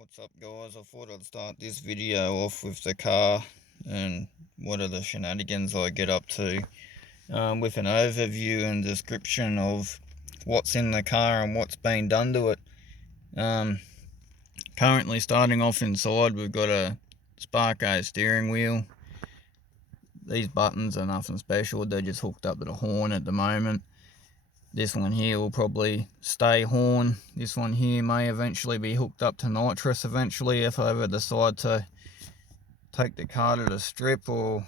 What's up, guys? I thought I'd start this video off with the car and what are the shenanigans I get up to, with an overview and description of what's in the car and what's been done to it. Currently starting off inside, we've got a Sparco steering wheel. These buttons are nothing special, they're just hooked up to the horn at the moment. This one here will probably stay horn. This one here may eventually be hooked up to nitrous eventually if I ever decide to take the car to the strip or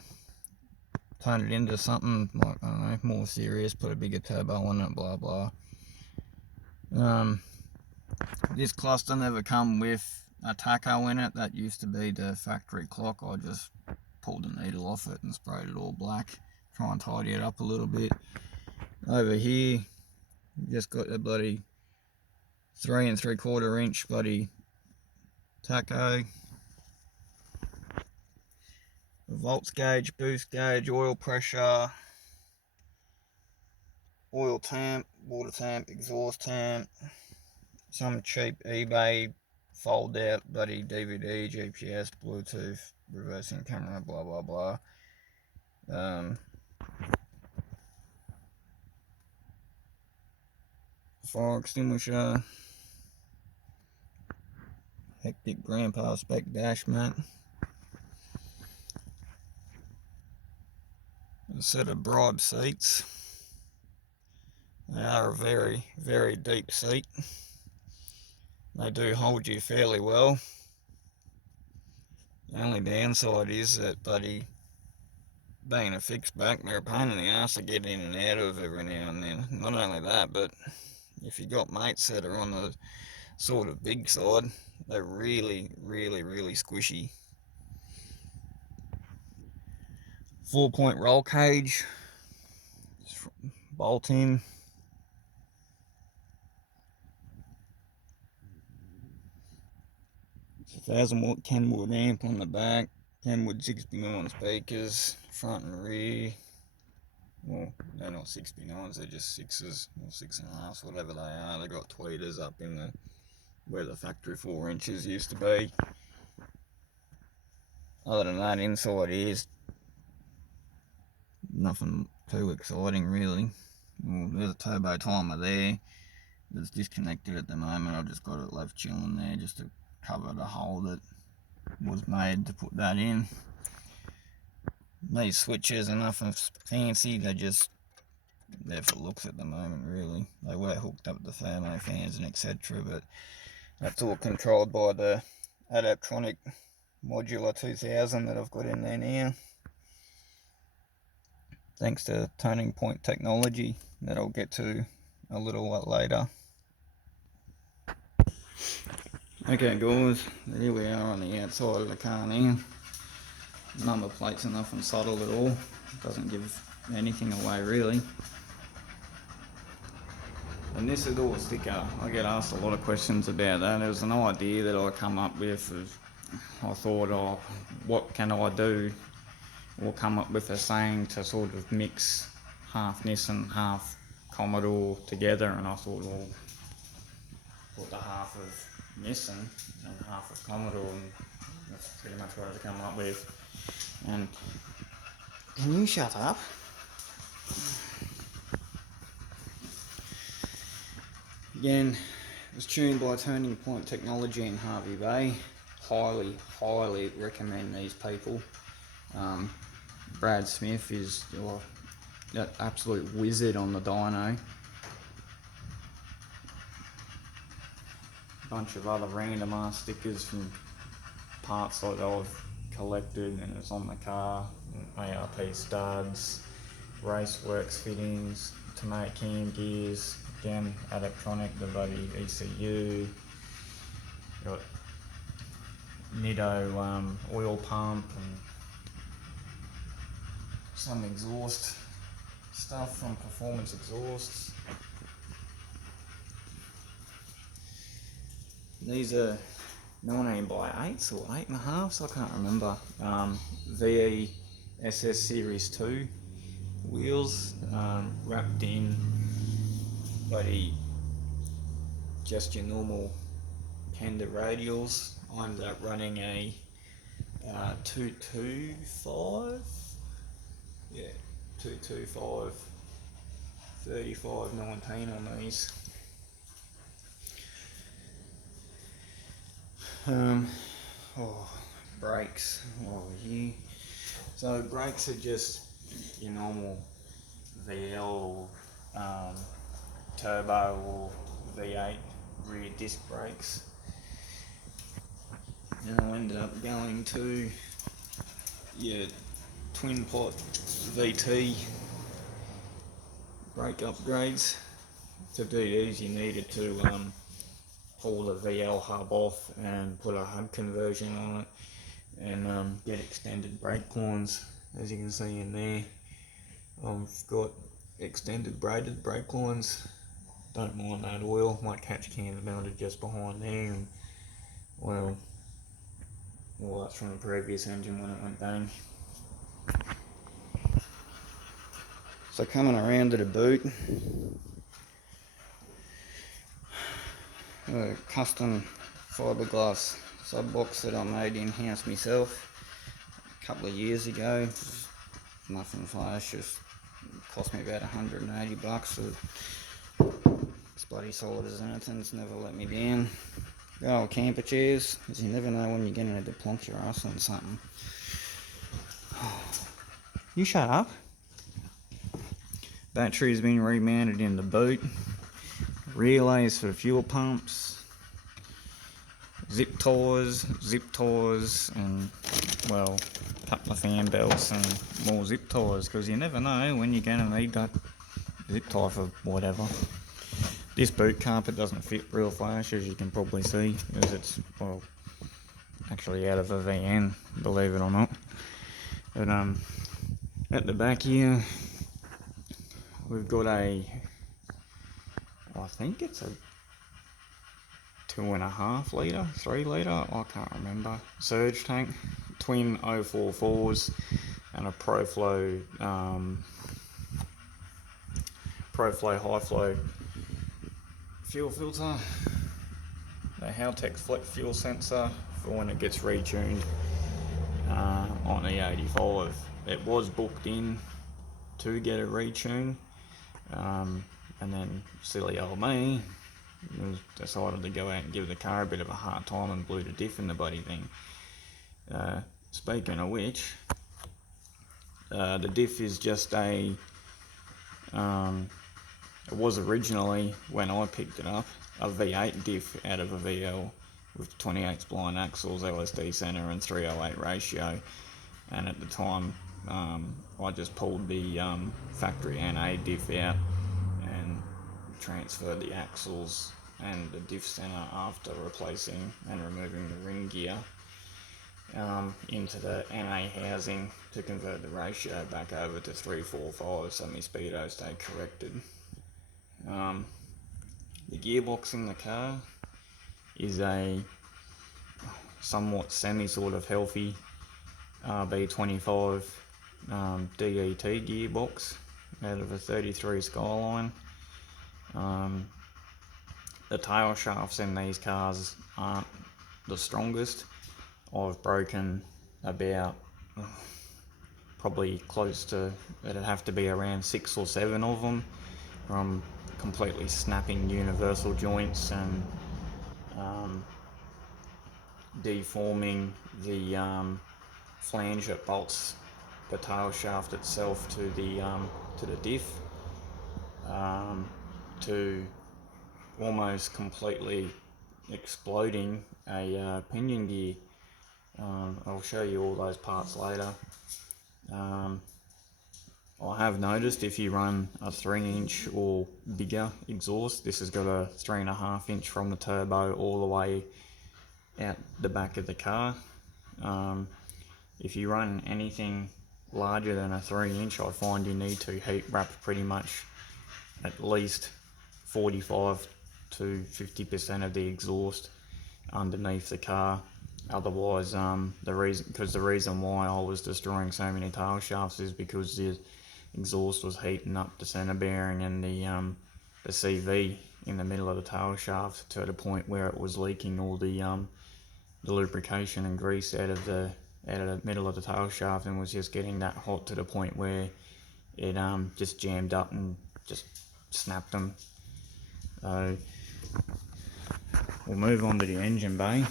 turn it into something like, I don't know, more serious, put a bigger turbo on it, blah blah. This cluster never come with a tacho in it. That used to be the factory clock. I just pulled the needle off it and sprayed it all black, try and tidy it up a little bit. Over here just got the bloody 3 3/4 inch bloody tacho, the volts gauge, boost gauge, oil pressure, oil temp, water temp, exhaust temp, some cheap eBay fold out bloody DVD, GPS, Bluetooth, reversing camera, blah blah blah. Fire extinguisher, hectic grandpa spec dash mat, a set of bribe seats. They are a very, very deep seat. They do hold you fairly well. The only downside is that bloody being a fixed back, they're a pain in the ass to get in and out of every now and then. Not only that, but if you got mates that are on the sort of big side, they're really, really, really squishy. 4-point roll cage, bolt in. It's a 1000-watt Kenwood amp on the back, Kenwood 69 speakers, front and rear. Well, they're not 69s, they're just 6s or 6.5s, whatever they are. They got tweeters up in the where the factory 4 inches used to be. Other than that, inside is nothing too exciting really. Well, there's a turbo timer there that's disconnected at the moment. I've just got it left chilling there just to cover the hole that was made to put that in. These switches are nothing fancy, they're just there for looks at the moment really. They were hooked up to thermo fans and etc, but that's all controlled by the Adaptronic Modular 2000 that I've got in there now, thanks to Turning Point technology that I'll get to a little while later. Okay guys, here we are on the outside of the car now. Number plates are nothing subtle at all, doesn't give anything away really. And this is all a sticker. I get asked a lot of questions about that. It was an idea that I come up with. I thought, oh, what can I do? Or come up with a saying to sort of mix half Nissan, half Commodore together. And I thought, well, put the half of Nissan and half of Commodore, and that's pretty much what I've come up with. And can you shut up? Again, it was tuned by Turning Point Technology in Hervey Bay. Highly, highly recommend these people. Brad Smith is that absolute wizard on the dyno. A bunch of other random ass stickers from parts that I've collected, and it's on the car. ARP studs, Raceworks fittings, Tomato cam gears, again Adaptronic, the bloody ECU, got Nido oil pump and some exhaust stuff from Performance Exhausts. These are 19 by 8s or 8.5s, I can't remember. VE SS Series 2 wheels, wrapped in bloody just your normal Kenda radials. I ended up running a 225, yeah, 225 3519 on these. Brakes. Yeah. So brakes are just your normal VL, turbo or V8 rear disc brakes. And I ended up going to your twin pot VT brake upgrades. To do these, you needed to pull the VL hub off and put a hub conversion on it, and get extended brake lines, as you can see in there. I've got extended braided brake lines. Don't mind that oil. My catch can's mounted just behind there, and well, that's from the previous engine when it went bang. So coming around to the boot, a custom fiberglass sub box that I made in-house myself a couple of years ago. Nothing flash, just cost me about $180. It's bloody solid as anything, it's never let me down. Good old camper chairs, because you never know when you're getting ready to plonk your ass on something. You shut up. Battery's been remounted in the boot. Relays for fuel pumps. Zip ties, and well, a couple of fan belts and more zip ties, because you never know when you're going to need that zip tie for whatever. This boot carpet doesn't fit real flash, as you can probably see, as it's, well, actually out of a VN, believe it or not. But at the back here, we've got I think it's a 2.5 litre, 3 litre, I can't remember, surge tank, twin 044s and a ProFlow high flow fuel filter, the Haltech Flex fuel sensor for when it gets retuned on the 85. It was booked in to get a retune, and then silly old me decided to go out and give the car a bit of a hard time and blew the diff in the bloody thing. Speaking of which, the diff is just a it was originally, when I picked it up, a V8 diff out of a VL with 28 spline axles, LSD centre and 308 ratio, and at the time I just pulled the factory NA diff out and transferred the axles and the diff centre after replacing and removing the ring gear into the NA housing to convert the ratio back over to 345 so my speedo stayed corrected. The gearbox in the car is a somewhat sort of healthy RB25 DET gearbox out of a 33 Skyline. The tail shafts in these cars aren't the strongest. I've broken about probably close to, it'd have to be around 6 or 7 of them, from completely snapping universal joints and deforming the flange that bolts the tail shaft itself to the diff, to almost completely exploding a pinion gear. I'll show you all those parts later. I have noticed if you run a 3-inch or bigger exhaust, this has got a 3.5-inch from the turbo all the way out the back of the car. If you run anything larger than a 3-inch, I find you need to heat wrap pretty much at least 45 to 50% of the exhaust underneath the car. Otherwise, the reason why I was destroying so many tail shafts is because the exhaust was heating up the centre bearing and the CV in the middle of the tail shaft to the point where it was leaking all the lubrication and grease out of the middle of the tail shaft, and was just getting that hot to the point where it just jammed up and just snapped them. So we'll move on to the engine bay.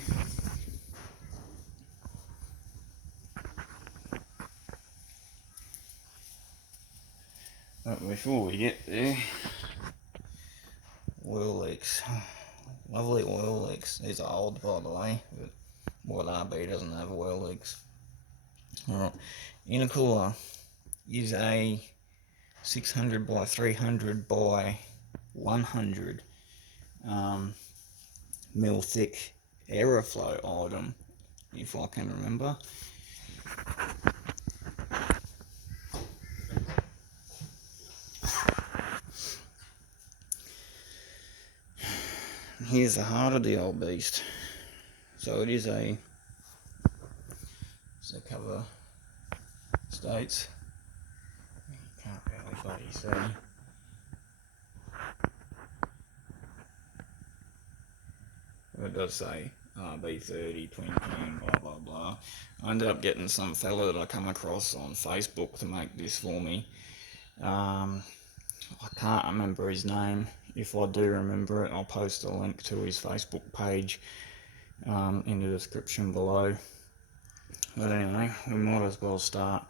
But before we get there, oil leaks. Lovely oil leaks. These are old, by the way, but what RB doesn't have oil leaks. Alright, intercooler is a 600 by 300 by 100 mil thick aeroflow item, if I can remember. Here's the heart of the old beast. So it is a, as the cover states, you can't really bloody see. It does say B30 twin cam, blah blah blah. I ended up getting some fella that I come across on Facebook to make this for me. I can't remember his name. If I do remember it, I'll post a link to his Facebook page in the description below. But anyway, we might as well start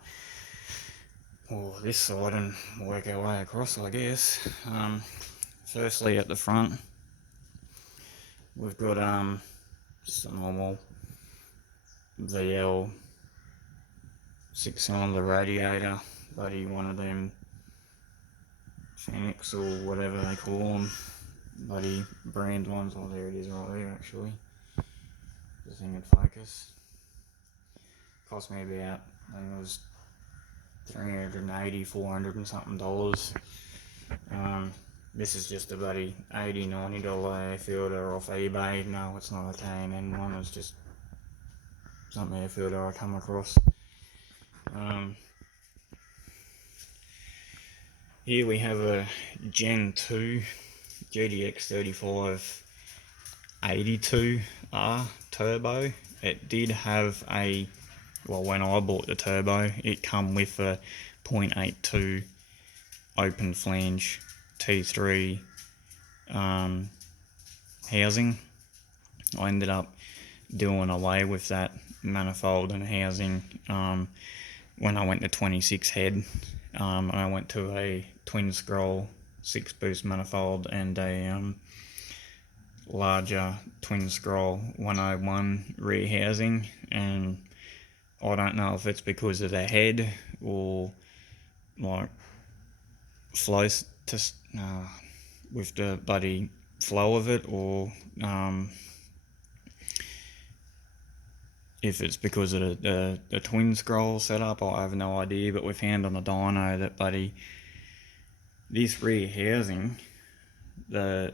this side and work our way across, I guess. Firstly, at the front, we've got just a normal VL 6-cylinder radiator, bloody one of them Phoenix or whatever they call them, bloody brand ones. Oh, there it is right there actually, the thing in focus. Cost me about, I think it was $380, $400 and something dollars. This is just a bloody $80, $90 air filter off eBay. No, it's not a K&N one, it's just some air filter I come across. Here we have a Gen 2 GTX 3582R turbo. It did have a, well, when I bought the turbo, it come with a 0.82 open flange T3 housing. I ended up doing away with that manifold and housing when I went to 26 head. I went to a twin scroll 6 boost manifold and a larger twin scroll 101 rear housing, and I don't know if it's because of the head or like flows to with the bloody flow of it, or if it's because of the twin scroll setup. I have no idea, but we found on the dyno that this rear housing, the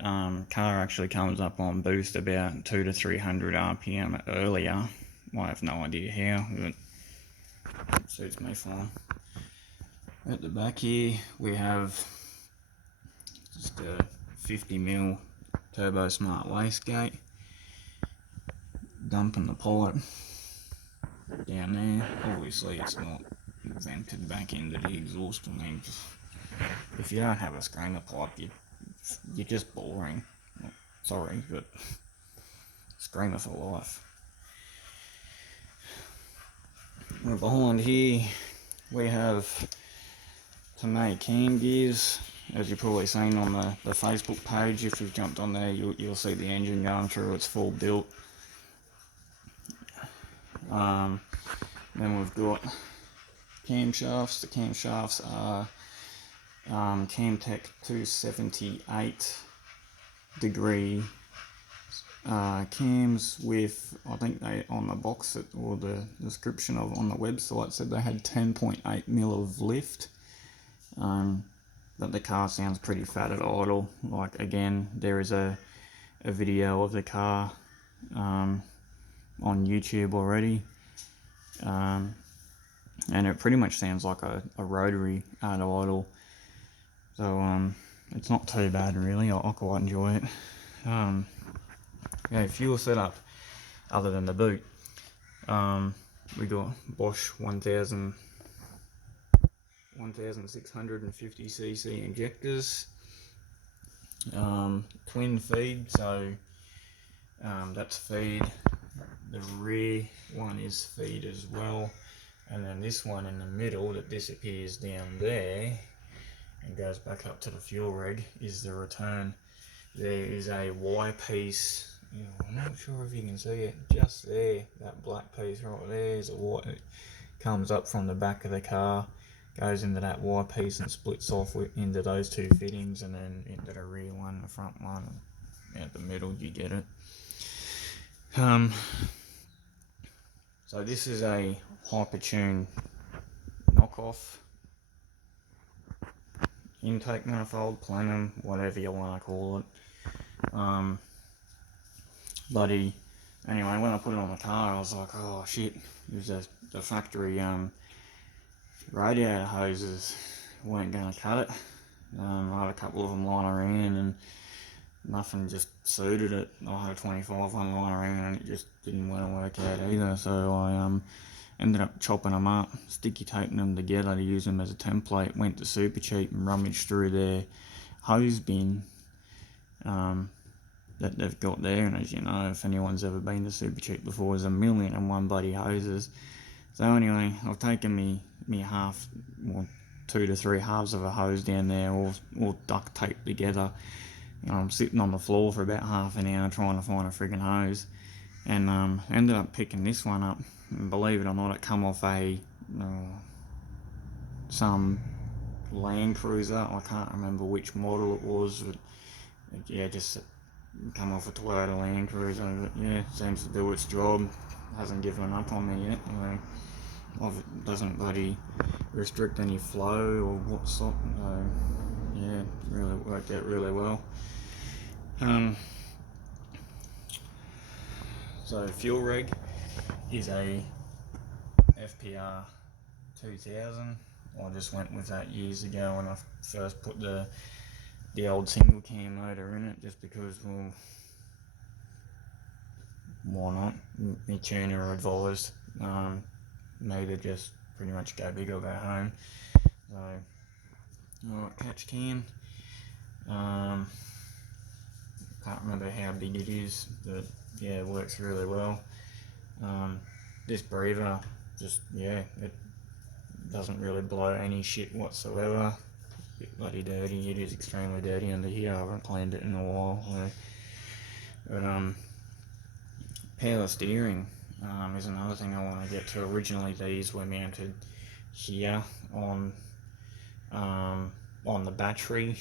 car actually comes up on boost about 200 to 300 RPM earlier. I have no idea how, but it suits me fine. At the back here we have just a 50mm Turbo Smart wastegate, dumping the pipe down there. Obviously it's not vented back into the exhaust. I mean, if you don't have a screamer pipe, you're just boring. Sorry, but screamer for life. And behind here we have Tomei cam gears. As you've probably seen on the Facebook page, if you've jumped on there, you'll see the engine going through its full built. Then we've got camshafts. The camshafts are Camtech 278 degree cams with, I think they on the box or the description of on the website said they had 10.8mm of lift. But the car sounds pretty fat at idle. Like, again, there is a video of the car on YouTube already, and it pretty much sounds like a rotary at idle. So it's not too bad really. I quite enjoy it. Yeah, fuel setup other than the boot. We got Bosch 1650cc injectors, twin feed, so that's feed. The rear one is feed as well, and then this one in the middle that disappears down there and goes back up to the fuel reg is the return. There is a Y piece. I'm not sure if you can see it just there. That black piece right there is a Y. It comes up from the back of the car, goes into that Y piece and splits off into those two fittings, and then into the rear one, the front one, and out the middle. You get it. So this is a Hypertune knockoff intake manifold, plenum, whatever you want to call it. Bloody, anyway, when I put it on the car, I was like, oh shit, it was the factory radiator hoses weren't going to cut it. I had a couple of them lying around and nothing just suited it. I had a 25 one lying around and it just didn't want to work out either, so I ended up chopping them up, sticky taping them together to use them as a template. Went to Supercheap and rummaged through their hose bin that they've got there, and as you know, if anyone's ever been to Supercheap before, there's 1,001 bloody hoses. So anyway, I've taken me half, well, 2 to 3 halves of a hose down there, all duct taped together. I'm sitting on the floor for about half an hour trying to find a friggin' hose, and ended up picking this one up. And believe it or not, it come off some Land Cruiser. I can't remember which model it was, but yeah, just come off a Toyota Land Cruiser. But yeah, seems to do its job. Hasn't given up on me yet. Anyway, it doesn't bloody restrict any flow or what's up. Yeah, really worked out really well. So fuel rig is a FPR 2000. I just went with that years ago when I first put the old single cam motor in it, just because, well, why not? My tuner advised me to just pretty much go big or go home. So, alright, catch can. Can't remember how big it is, but yeah, it works really well. This breather, just, yeah, it doesn't really blow any shit whatsoever. Bit bloody dirty, it is extremely dirty under here. I haven't cleaned it in a while. But power steering is another thing I want to get to. Originally these were mounted here on the battery,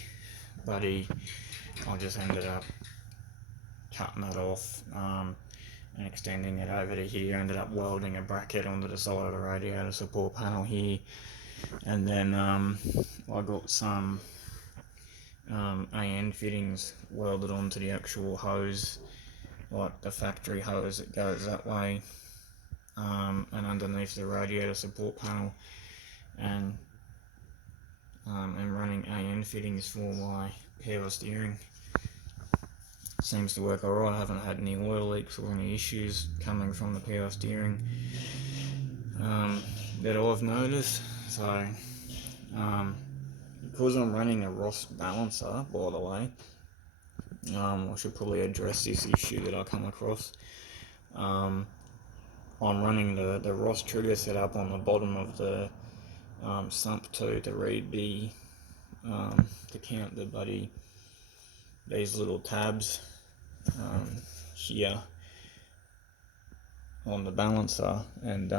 but I just ended up cutting it off and extending it over to here. Ended up welding a bracket onto the side of the radiator support panel here, and then I got some AN fittings welded onto the actual hose, like the factory hose that goes that way, and underneath the radiator support panel, and running AN fittings for my power steering. Seems to work alright. I haven't had any oil leaks or any issues coming from the power steering that I've noticed. So because I'm running a Ross balancer, by the way, I should probably address this issue that I come across. I'm running the Ross trigger set up on the bottom of the sump to read to count the buddy, these little tabs here on the balancer. And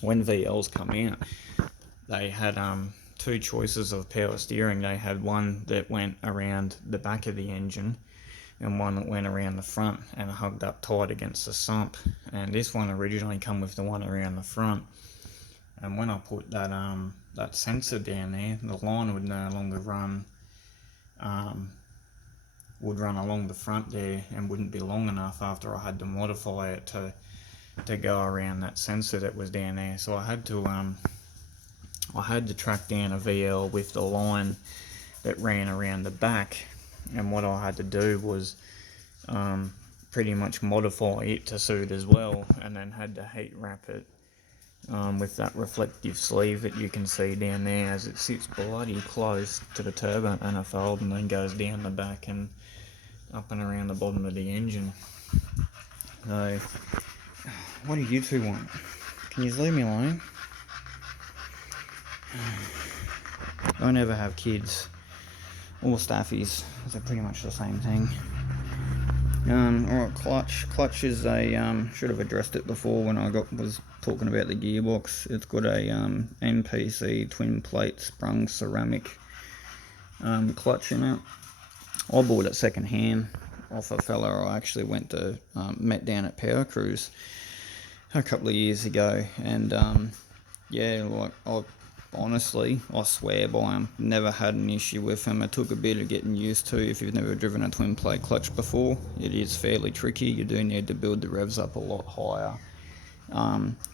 when VLs come out, they had 2 choices of power steering. They had one that went around the back of the engine and one that went around the front and hugged up tight against the sump, and this one originally come with the one around the front. And when I put that that sensor down there, the line would no longer run along the front there, and wouldn't be long enough after I had to modify it to go around that sensor that was down there. So I had to track down a VL with the line that ran around the back, and what I had to do was pretty much modify it to suit as well, and then had to heat wrap it with that reflective sleeve that you can see down there, as it sits bloody close to the turbo manifold and then goes down the back and up and around the bottom of the engine. So, what do you two want? Can you leave me alone? Don't ever have kids or staffies. They're pretty much the same thing. Alright, clutch is a should have addressed it before when I was talking about the gearbox. It's got a NPC twin plate sprung ceramic clutch in it. I bought it second hand off a fella I actually went to met down at Power Cruise a couple of years ago, and yeah, like honestly, I swear by them. Never had an issue with them. It took a bit of getting used to. If you've never driven a twin plate clutch before, it is fairly tricky. You do need to build the revs up a lot higher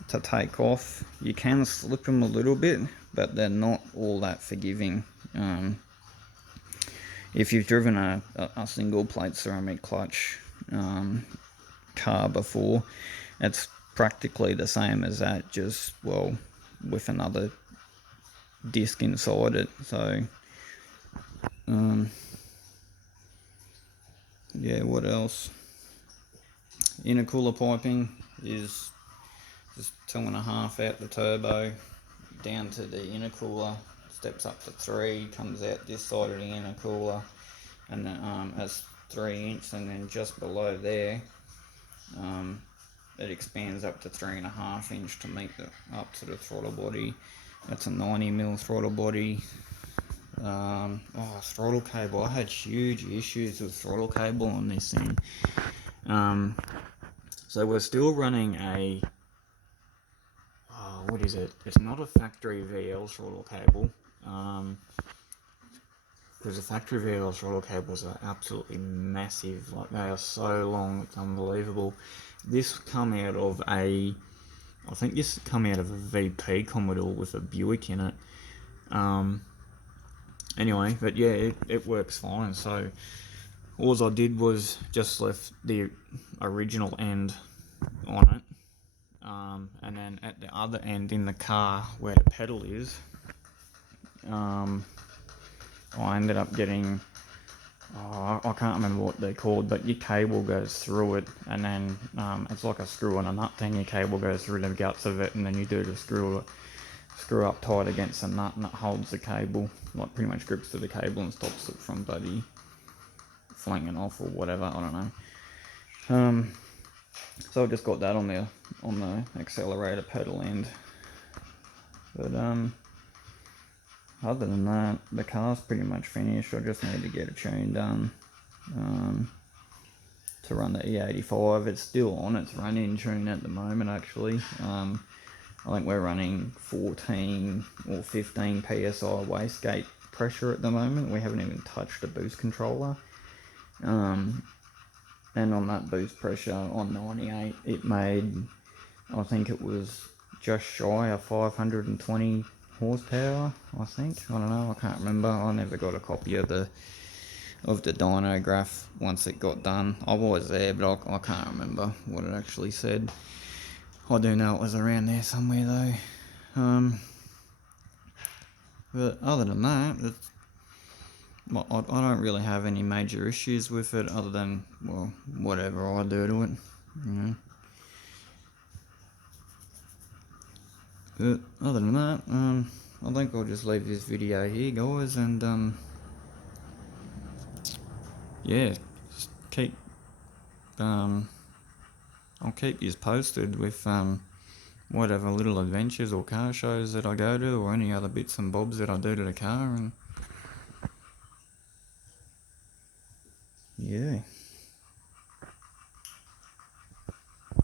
to take off. You can slip them a little bit, but they're not all that forgiving. If you've driven a single plate ceramic clutch car before, it's practically the same as that, just, well, with another disc inside it. So yeah, what else? Intercooler piping is just 2.5 out the turbo down to the intercooler, steps up to 3, comes out this side of the intercooler, and then as 3-inch, and then just below there it expands up to 3.5-inch to make the up to the throttle body. That's a 90mm throttle body. Throttle cable. I had huge issues with throttle cable on this thing. So we're still running a, what is it? It's not a factory VL throttle cable. Because the factory VL throttle cables are absolutely massive. Like, they are so long, it's unbelievable. This come out of I think this come out of a VP Commodore with a Buick in it. Anyway, but yeah, it works fine. So all I did was just left the original end on it, and then at the other end in the car where the pedal is, I ended up getting, I can't remember what they're called, but your cable goes through it, and then it's like a screw and a nut thing. Your cable goes through the guts of it, and then you do the screw up tight against the nut, and it holds the cable, like pretty much grips to the cable and stops it from bloody flinging off or whatever. I don't know. So I just got that on the accelerator pedal end. But other than that, the car's pretty much finished. I just need to get a tune done to run the E85. It's still on its running tune at the moment, actually. I think we're running 14 or 15 PSI wastegate pressure at the moment. We haven't even touched the boost controller. And on that boost pressure on 98, it made, I think it was just shy of 520 horsepower, I think. I don't know, I can't remember. I never got a copy of the dyno graph once it got done. I was there, but I can't remember what it actually said. I do know it was around there somewhere though. But other than that, I don't really have any major issues with it, other than, well, whatever I do to it, you know. But other than that, I think I'll just leave this video here, guys, and yeah, just keep, I'll keep you posted with whatever little adventures or car shows that I go to, or any other bits and bobs that I do to the car, and yeah.